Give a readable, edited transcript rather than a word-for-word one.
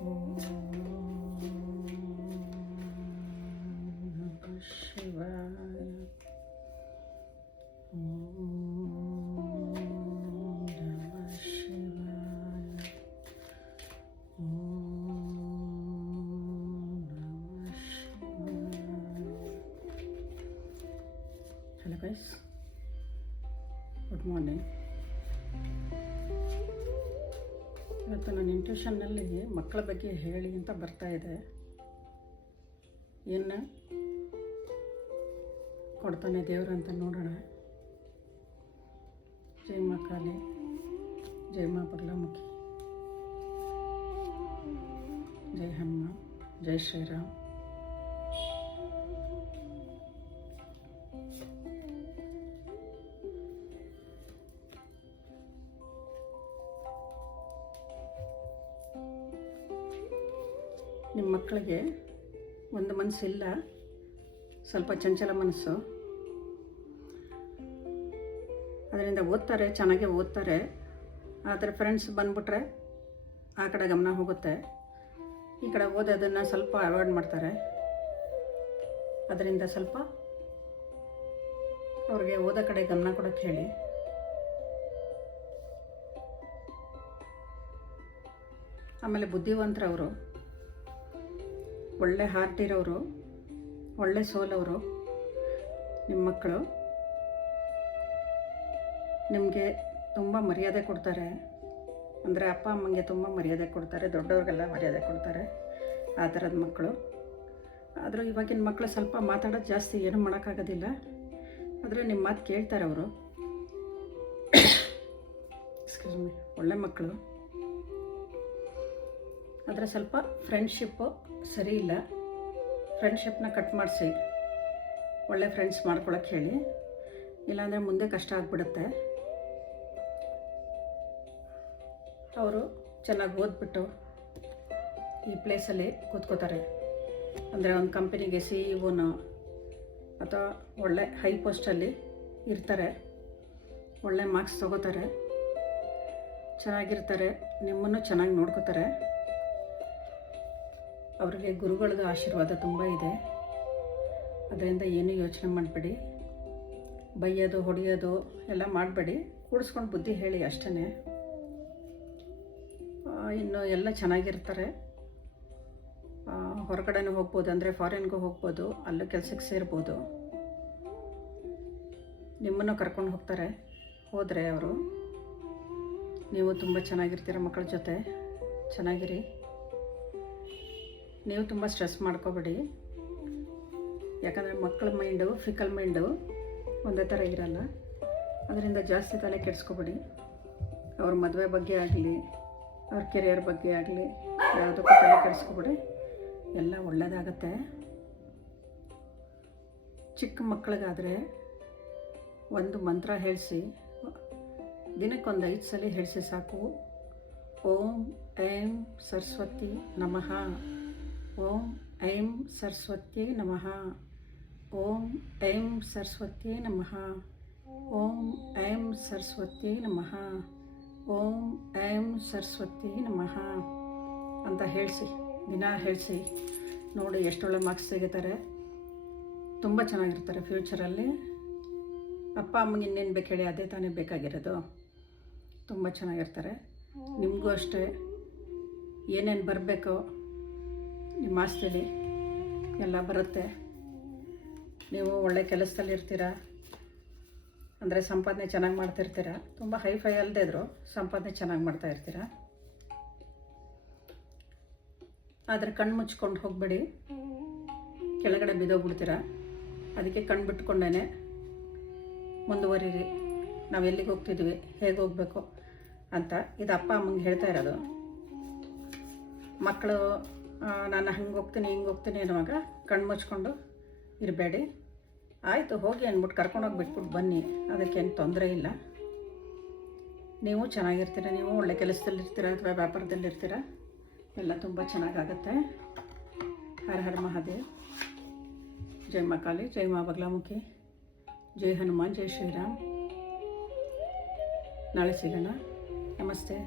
ಓಂ ನಮಃ ಶಿವಾಯ. ಓಂ ನಮಃ ಶಿವಾಯ. ಓಂ ನಮಃ ಶಿವಾಯ. Hello guys, good morning. ಇವತ್ತು ನನ್ನ ಇಂಟ್ಯೂಷನ್ನಲ್ಲಿ ಮಕ್ಕಳ ಬಗ್ಗೆ ಹೇಳಿ ಅಂತ ಬರ್ತಾ ಇದೆ. ಏನು ಕೊಡ್ತಾನೆ ದೇವರು ಅಂತ ನೋಡೋಣ. ಜೈ ಮಾ ಕಾಳಿ, ಜೈ ಮಾ ಬಗಲಾಮುಖಿ, ಜೈ ಹನುಮಾನ್, ಜೈ ಶ್ರೀರಾಮ್. ನಿಮ್ಮ ಮಕ್ಕಳಿಗೆ ಒಂದು ಮನಸ್ಸಿಲ್ಲ, ಸ್ವಲ್ಪ ಚಂಚಲ ಮನಸ್ಸು. ಅದರಿಂದ ಓದ್ತಾರೆ, ಚೆನ್ನಾಗೇ ಓದ್ತಾರೆ. ಆದರೆ ಫ್ರೆಂಡ್ಸ್ ಬಂದುಬಿಟ್ರೆ ಆ ಕಡೆ ಗಮನ ಹೋಗುತ್ತೆ. ಈ ಕಡೆ ಓದೋದನ್ನು ಸ್ವಲ್ಪ ಅವಾಯ್ಡ್ ಮಾಡ್ತಾರೆ. ಅದರಿಂದ ಸ್ವಲ್ಪ ಅವ್ರಿಗೆ ಓದೋ ಕಡೆ ಗಮನ ಕೊಡೋಕ್ಕೆ ಹೇಳಿ. ಆಮೇಲೆ ಬುದ್ಧಿವಂತರವರು, ಒಳ್ಳೆ ಹಾರ್ಟ್ ಇರೋರು, ಒಳ್ಳೆ ಸೋಲವರು ನಿಮ್ಮ ಮಕ್ಕಳು. ನಿಮಗೆ ತುಂಬ ಮರ್ಯಾದೆ ಕೊಡ್ತಾರೆ. ಅಂದರೆ ಅಪ್ಪ ಅಮ್ಮಂಗೆ ತುಂಬ ಮರ್ಯಾದೆ ಕೊಡ್ತಾರೆ, ದೊಡ್ಡವ್ರಿಗೆಲ್ಲ ಮರ್ಯಾದೆ ಕೊಡ್ತಾರೆ. ಆ ಥರದ ಮಕ್ಕಳು. ಆದರೂ ಇವಾಗಿನ ಮಕ್ಕಳು ಸ್ವಲ್ಪ ಮಾತಾಡೋದು ಜಾಸ್ತಿ, ಏನೂ ಮಾಡೋಕ್ಕಾಗೋದಿಲ್ಲ. ಆದರೆ ನಿಮ್ಮ ಮಾತು ಕೇಳ್ತಾರೆ ಅವರು. Excuse me. ಒಳ್ಳೆ ಮಕ್ಕಳು. ಆದರೆ ಸ್ವಲ್ಪ ಫ್ರೆಂಡ್ಶಿಪ್ಪು ಸರಿ ಇಲ್ಲ. ಫ್ರೆಂಡ್ಶಿಪ್ನ ಕಟ್ ಮಾಡಿಸಿ ಒಳ್ಳೆ ಫ್ರೆಂಡ್ಸ್ ಮಾಡ್ಕೊಳಕ್ಕೆ ಹೇಳಿ. ಇಲ್ಲಾಂದರೆ ಮುಂದೆ ಕಷ್ಟ ಆಗಿಬಿಡುತ್ತೆ. ಅವರು ಚೆನ್ನಾಗಿ ಓದ್ಬಿಟ್ಟು ಈ ಪ್ಲೇಸಲ್ಲಿ ಕೂತ್ಕೋತಾರೆ. ಅಂದರೆ ಒಂದು ಕಂಪನಿಗೆ CEO ಅಥವಾ ಒಳ್ಳೆ ಹೈ ಪೋಸ್ಟಲ್ಲಿ ಇರ್ತಾರೆ. ಒಳ್ಳೆ ಮಾರ್ಕ್ಸ್ ತೊಗೋತಾರೆ, ಚೆನ್ನಾಗಿರ್ತಾರೆ, ನಿಮ್ಮನ್ನು ಚೆನ್ನಾಗಿ ನೋಡ್ಕೋತಾರೆ. ಅವರಿಗೆ ಗುರುಗಳದ್ದು ಆಶೀರ್ವಾದ ತುಂಬ ಇದೆ. ಅದರಿಂದ ಏನೂ ಯೋಚನೆ ಮಾಡಬೇಡಿ. ಬೈಯೋದು, ಹೊಡೆಯೋದು ಎಲ್ಲ ಮಾಡಬೇಡಿ. ಕೂಡಿಸ್ಕೊಂಡು ಬುದ್ಧಿ ಹೇಳಿ ಅಷ್ಟೇ. ಇನ್ನು ಎಲ್ಲ ಚೆನ್ನಾಗಿರ್ತಾರೆ. ಹೊರಗಡೆನೂ ಹೋಗ್ಬೋದು, ಅಂದರೆ ಫಾರಿನ್ಗೂ ಹೋಗ್ಬೋದು, ಅಲ್ಲೂ ಕೆಲಸಕ್ಕೆ ಸೇರ್ಬೋದು. ನಿಮ್ಮನ್ನು ಕರ್ಕೊಂಡು ಹೋಗ್ತಾರೆ. ಹೋದರೆ ಅವರು ನೀವು ತುಂಬ ಚೆನ್ನಾಗಿರ್ತೀರ. ಮಕ್ಕಳ ಜೊತೆ ಚೆನ್ನಾಗಿರಿ. ನೀವು ತುಂಬ ಸ್ಟ್ರೆಸ್ ಮಾಡ್ಕೋಬೇಡಿ. ಯಾಕಂದರೆ ಮಕ್ಕಳ ಮೈಂಡು ಫಿಕಲ್ ಮೈಂಡು ಒಂದೇ ಥರ ಇರಲ್ಲ. ಅದರಿಂದ ಜಾಸ್ತಿ ತಲೆ ಕೆಡಿಸ್ಕೋಬೇಡಿ. ಅವ್ರ ಮದುವೆ ಬಗ್ಗೆ ಆಗಲಿ, ಅವ್ರ ಕೆರಿಯರ್ ಬಗ್ಗೆ ಆಗಲಿ ಯಾವುದಕ್ಕೂ ತಲೆ ಕೆಡಿಸ್ಕೋಬೇಡಿ. ಎಲ್ಲ ಒಳ್ಳೆಯದಾಗತ್ತೆ. ಚಿಕ್ಕ ಮಕ್ಕಳಿಗಾದರೆ ಒಂದು ಮಂತ್ರ ಹೇಳಿಸಿ, ದಿನಕ್ಕೊಂದು 5 ಸಲ ಹೇಳಿಸಿ ಸಾಕು. ಓಂ ಐಂ ಸರಸ್ವತಿ ನಮಃ, ಓಂ ಐಂ ಸರಸ್ವತಿ ನಮಃ, ಓಂ ಐಂ ಸರಸ್ವತಿ ನಮಃ, ಓಂ ಐಂ ಸರಸ್ವತಿ ನಮಃ, ಓಂ ಐಂ ಸರಸ್ವತಿ ನಮಃ ಅಂತ ಹೇಳಿಸಿ, ದಿನ ಹೇಳಿಸಿ ನೋಡಿ. ಎಷ್ಟೊಳ್ಳೆ ಮಾರ್ಕ್ಸ್ ತೆಗಿತಾರೆ, ತುಂಬ ಚೆನ್ನಾಗಿರ್ತಾರೆ ಫ್ಯೂಚರಲ್ಲಿ. ಅಪ್ಪ ಅಮ್ಮಗೆ ಇನ್ನೇನು ಬೇಕು ಹೇಳಿ, ಅದೇ ತಾನೇ ಬೇಕಾಗಿರೋದು. ತುಂಬ ಚೆನ್ನಾಗಿರ್ತಾರೆ. ನಿಮಗೂ ಅಷ್ಟೇ ಏನೇನು ಬರಬೇಕೋ ನಿಮ್ಮ ಆಸ್ತಿಲಿ ಎಲ್ಲ ಬರುತ್ತೆ. ನೀವು ಒಳ್ಳೆ ಕೆಲಸದಲ್ಲಿ ಇರ್ತೀರ, ಅಂದರೆ ಸಂಪಾದನೆ ಚೆನ್ನಾಗಿ ಮಾಡ್ತಾಯಿರ್ತೀರ. ತುಂಬ ಹೈಫೈ ಅಲ್ಲದೆ ಇದ್ದರೂ ಸಂಪಾದನೆ ಚೆನ್ನಾಗಿ ಮಾಡ್ತಾ ಇರ್ತೀರ. ಆದರೆ ಕಣ್ಣು ಮುಚ್ಕೊಂಡು ಹೋಗಬೇಡಿ, ಕೆಳಗಡೆ ಬಿದ್ದೋಗ್ಬಿಡ್ತೀರ. ಅದಕ್ಕೆ ಕಣ್ಣು ಬಿಟ್ಕೊಂಡೇ ಮುಂದುವರಿರಿ. ನಾವು ಎಲ್ಲಿಗೆ ಹೋಗ್ತಿದ್ವಿ, ಹೇಗೆ ಹೋಗಬೇಕು ಅಂತ ಇದು ಅಪ್ಪ ಅಮ್ಮಂಗೆ ಹೇಳ್ತಾ ಇರೋದು. ಮಕ್ಕಳು ನಾನು ಹಂಗೆ ಹೋಗ್ತೀನಿ ಹಿಂಗೆ ಹೋಗ್ತೀನಿ ಅನ್ನುವಾಗ ಕಣ್ಣು ಮುಚ್ಕೊಂಡು ಇರಬೇಡಿ. ಆಯಿತು ಹೋಗಿ ಅಂದ್ಬಿಟ್ಟು ಕರ್ಕೊಂಡೋಗಿ ಬಿಟ್ಬಿಟ್ಟು ಬನ್ನಿ, ಅದಕ್ಕೇನು ತೊಂದರೆ ಇಲ್ಲ. ನೀವು ಚೆನ್ನಾಗಿರ್ತೀರ, ನೀವು ಒಳ್ಳೆ ಕೆಲಸದಲ್ಲಿರ್ತೀರ ಅಥವಾ ವ್ಯಾಪಾರದಲ್ಲಿರ್ತೀರ, ಎಲ್ಲ ತುಂಬ ಚೆನ್ನಾಗಾಗತ್ತೆ. ಹರ ಹರ ಮಹಾದೇವ್. ಜೈ ಮಾ ಕಾಳಿ, ಜೈ ಮಾ ಬಗಲಾಮುಖಿ, ಜೈ ಹನುಮಾನ್, ಜೈ ಶ್ರೀರಾಮ್. ನಾಳೆ ಸಿಗೋಣ. ನಮಸ್ತೆ.